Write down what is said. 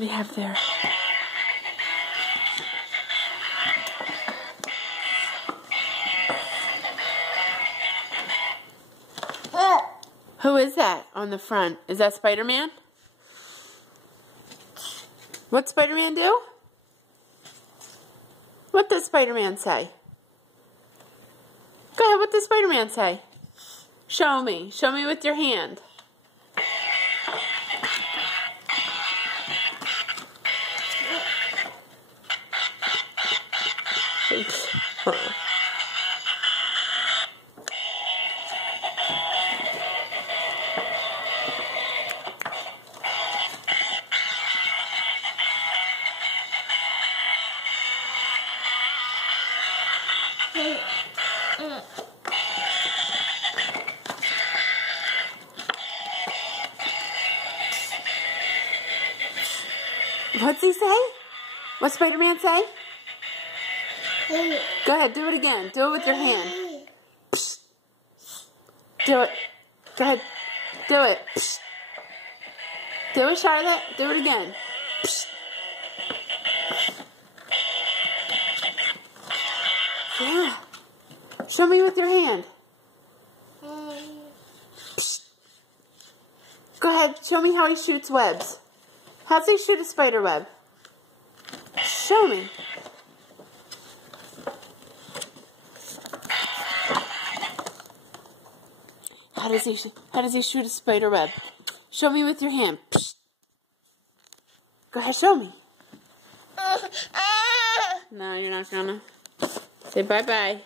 do you have there? Who is that on the front? Is that Spider-Man? What's Spider-Man do? What does Spider-Man say? Go ahead, what does Spider-Man say? Show me. Show me with your hand. Oops. What's he say? What's Spider-Man say? Go ahead, do it again. Do it with your hand. Psst. Do it. Go ahead. Do it. Psst. Do it, Charlotte. Do it again. Psst. Yeah. Show me with your hand. Psst. Go ahead. Show me how he shoots webs. How's he shoot a spider web? Show me. How does he shoot a spider web? Show me with your hand. Psst. Go ahead, show me. No, you're not gonna. Say bye-bye.